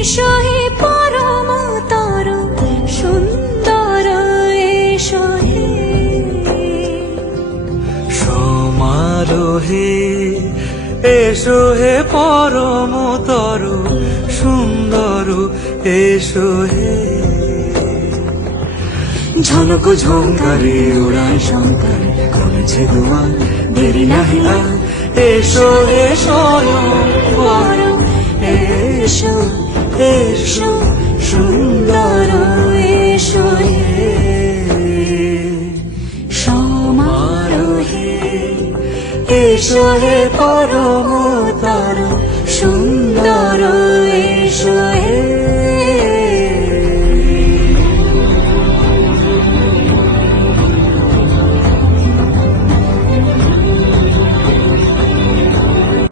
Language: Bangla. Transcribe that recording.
এসো হে পরমতর সুন্দর এসো হে সমারোহে এসো হে পরমতর সুন্দর এসো হে ঝনক ঝঙ্কারে উড়ায় শঙ্কর করেছে দুয়ার দেরি নাহি আর এসো হে স্বয়ংবর এসো এসো সুন্দর এসো হে সমারোহে এসো হে পরম